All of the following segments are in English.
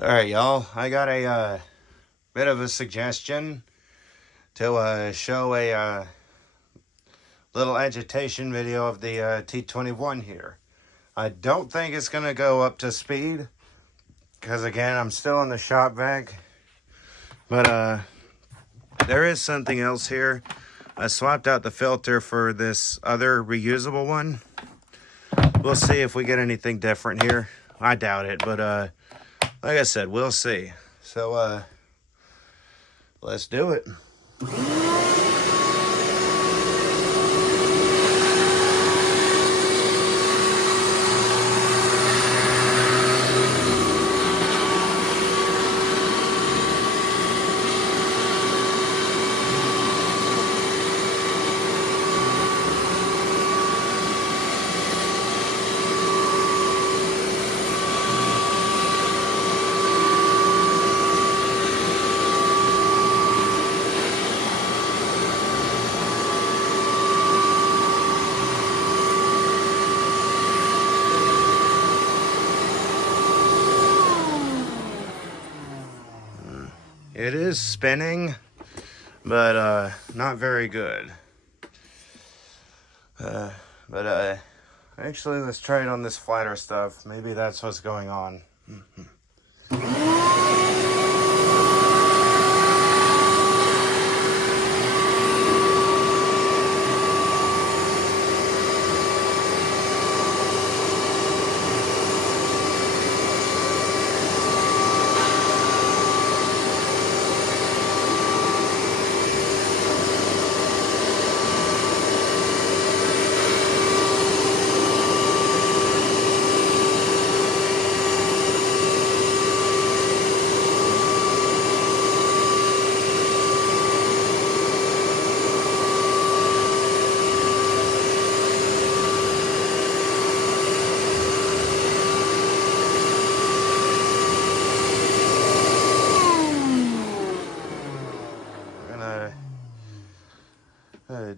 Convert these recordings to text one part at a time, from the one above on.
Alright, y'all, I got a bit of a suggestion to show a little agitation video of the T-21 here. I don't think it's going to go up to speed, because again, I'm still in the Shopvac, but there is something else here. I swapped out the filter for this other reusable one. We'll see if we get anything different here. I doubt it, but like I said, we'll see. So, let's do it. It is spinning, but not very good. But actually, let's try it on this flatter stuff. Maybe that's what's going on.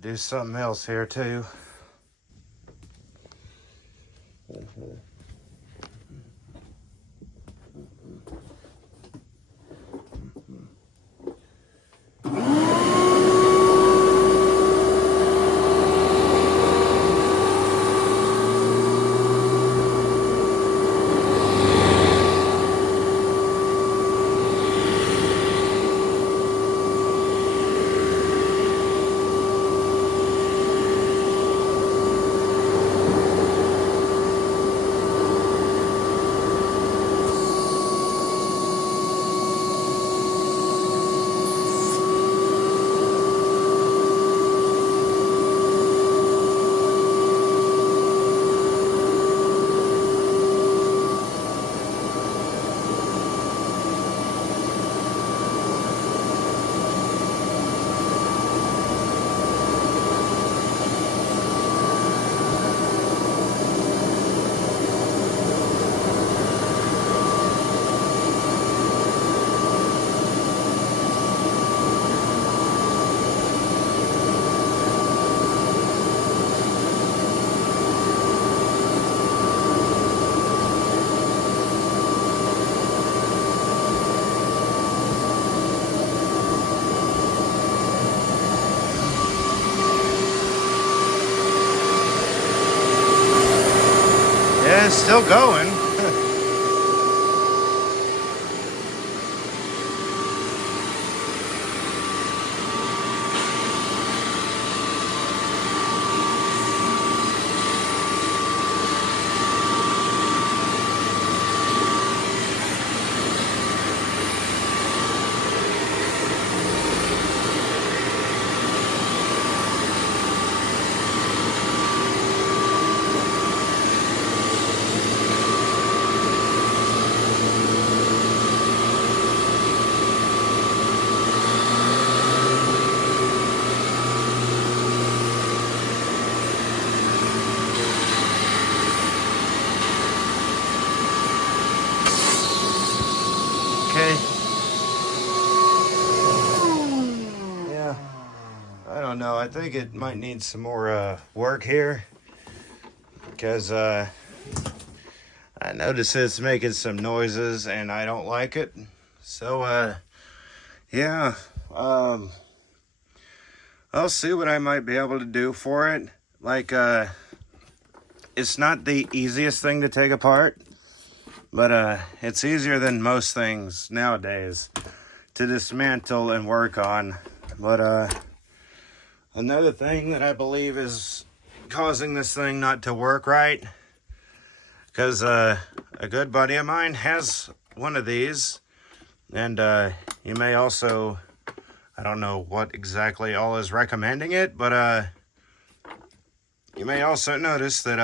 Do something else here too. Yeah, it's still going. don't know. I think it might need some more work here, because I notice it's making some noises and I don't like it. So yeah, I'll see what I might be able to do for it. Like, it's not the easiest thing to take apart, but it's easier than most things nowadays to dismantle and work on. But another thing that I believe is causing this thing not to work right, because a good buddy of mine has one of these, and you may also, I don't know what exactly all is recommending it, but you may also notice that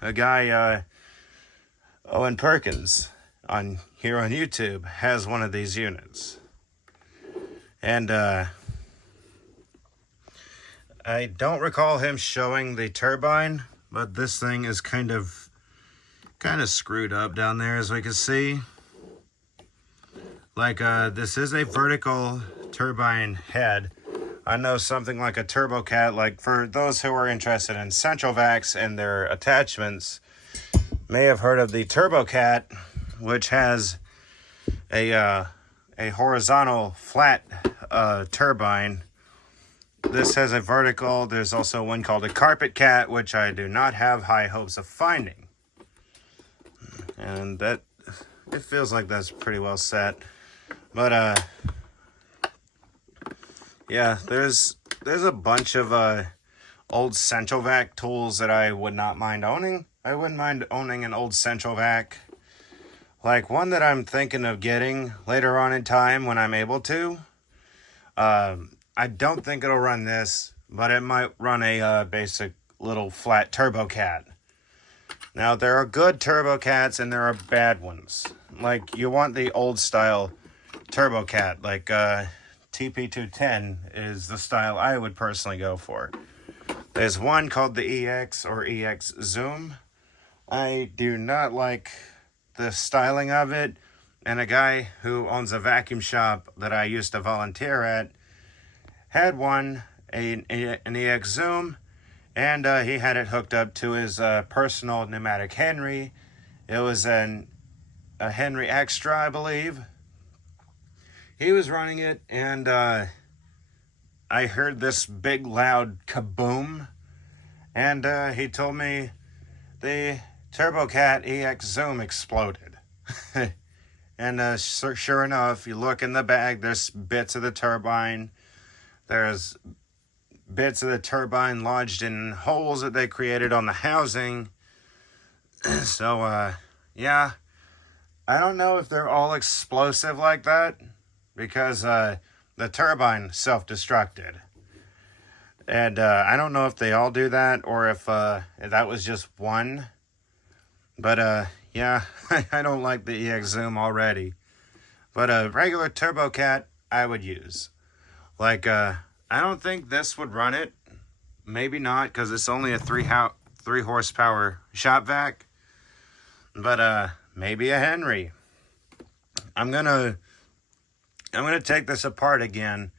a guy, Owen Perkins, here on YouTube, has one of these units. And I don't recall him showing the turbine, but this thing is kind of screwed up down there, as we can see. Like, this is a vertical turbine head. I know something like a TurboCat, like for those who are interested in Shopvacs and their attachments, may have heard of the TurboCat, which has a horizontal flat turbine. This has a vertical. There's also one called a Carpet Cat, which I do not have high hopes of finding. And that, it feels like that's pretty well set. But yeah, there's a bunch of old Shopvac tools that I would not mind owning. I wouldn't mind owning an old Shopvac. Like one that I'm thinking of getting later on in time when I'm able to. I don't think it'll run this, but it might run a basic little flat TurboCat. Now, there are good TurboCats and there are bad ones. Like, you want the old style TurboCat, like TP210 is the style I would personally go for. There's one called the EX or EX Zoom. I do not like the styling of it, and a guy who owns a vacuum shop that I used to volunteer at had one, an EX Zoom, and he had it hooked up to his personal pneumatic Henry. It was a Henry Extra, I believe. He was running it, and I heard this big loud kaboom, and he told me the TurboCat EX Zoom exploded. And sure enough, you look in the bag, there's bits of the turbine. There's bits of the turbine lodged in holes that they created on the housing. So, yeah, I don't know if they're all explosive like that, because the turbine self-destructed. And I don't know if they all do that, or if that was just one. But, yeah, I don't like the EX Zoom already. But a regular TurboCat, I would use. Like, I don't think this would run it. Maybe not, because it's only a 3 horsepower Shopvac. But, maybe a Henry. I'm gonna take this apart again.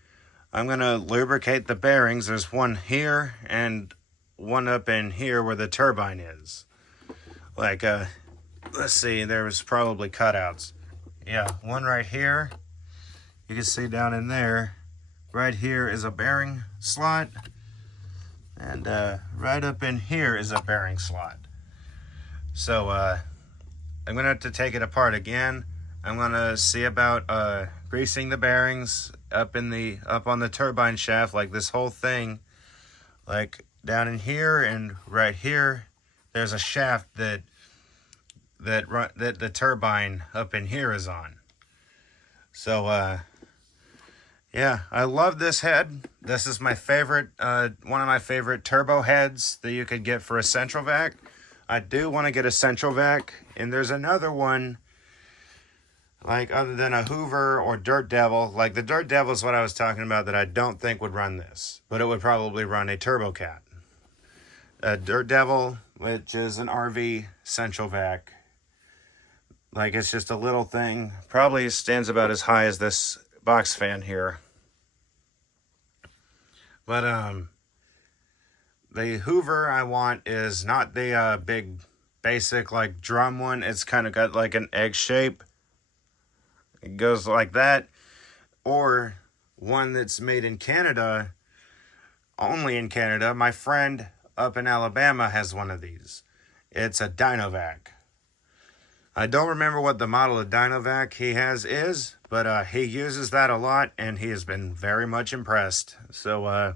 I'm gonna lubricate the bearings. There's one here and one up in here where the turbine is. Like, let's see, there was probably cutouts. Yeah, one right here. You can see down in there. Right here is a bearing slot. And right up in here is a bearing slot. So I'm going to have to take it apart again. I'm going to see about greasing the bearings up on the turbine shaft, like this whole thing. Like down in here and right here, there's a shaft that the turbine up in here is on. So yeah, I love this head. This is my favorite, one of my favorite turbo heads that you could get for a Shopvac. I do want to get a Shopvac, and there's another one, like other than a Hoover or Dirt Devil. Like the Dirt Devil is what I was talking about that I don't think would run this, but it would probably run a TurboCat. A Dirt Devil, which is an RV Shopvac. Like, it's just a little thing. Probably stands about as high as this box fan here. But the Hoover I want is not the big basic like drum one. It's kind of got like an egg shape. It goes like that. Or one that's made in Canada, only in Canada. My friend up in Alabama has one of these. It's a Dinovac. I don't remember what the model of Dinovac he has is, but he uses that a lot, and he has been very much impressed. So,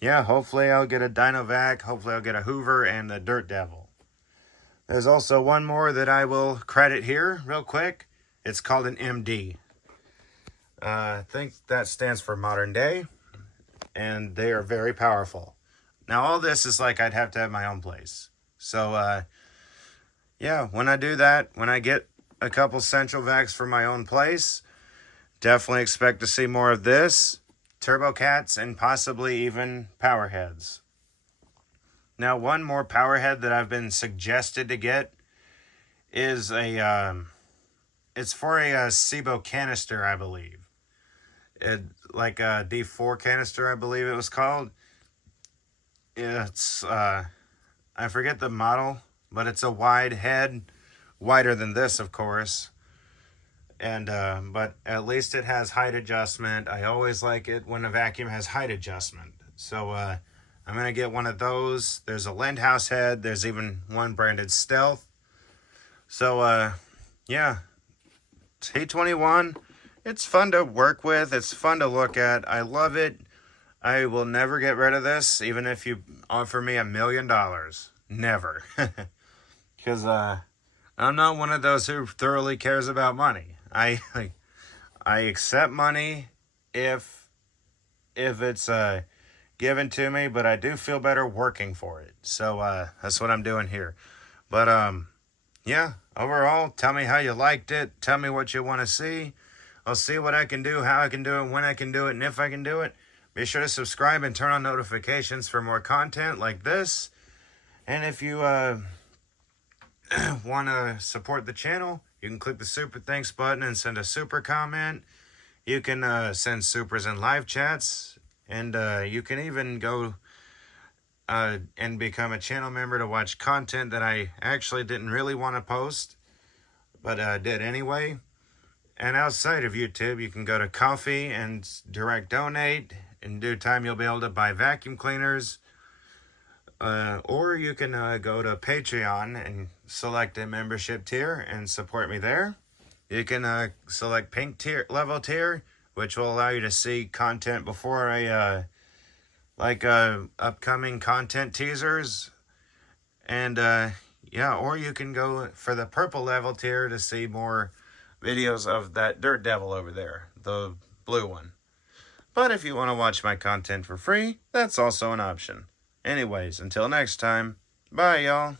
yeah, hopefully I'll get a Dinovac, hopefully I'll get a Hoover, and the Dirt Devil. There's also one more that I will credit here real quick. It's called an MD. I think that stands for modern day, and they are very powerful. Now, all this is like I'd have to have my own place. So, yeah, when I do that, when I get a couple Central Vacs for my own place, definitely expect to see more of this, Turbo Cats, and possibly even Powerheads. Now, one more Powerhead that I've been suggested to get is it's for a SIBO canister, I believe. Like a D4 canister, I believe it was called. It's, I forget the model, but it's a wide head, wider than this, of course. And, but at least it has height adjustment. I always like it when a vacuum has height adjustment. So, I'm going to get one of those. There's a Lindhouse head. There's even one branded Stealth. So, yeah, T-21, it's fun to work with. It's fun to look at. I love it. I will never get rid of this, even if you offer me $1 million. Never. Because I'm not one of those who thoroughly cares about money. I accept money if it's given to me, but I do feel better working for it. So that's what I'm doing here. But yeah, overall, tell me how you liked it. Tell me what you want to see. I'll see what I can do, how I can do it, when I can do it, and if I can do it. Be sure to subscribe and turn on notifications for more content like this. And if you want to support the channel, you can click the super thanks button and send a super comment. You can send supers in live chats. And you can even go and become a channel member to watch content that I actually didn't really want to post, but did anyway. And outside of YouTube, you can go to Coffee and direct donate. In due time, you'll be able to buy vacuum cleaners. Or you can go to Patreon and select a membership tier and support me there. You can select pink tier level tier, which will allow you to see content before a upcoming content teasers. And yeah, or you can go for the purple level tier to see more videos of that Dirt Devil over there, the blue one. But if you want to watch my content for free, that's also an option. Anyways, until next time, bye y'all.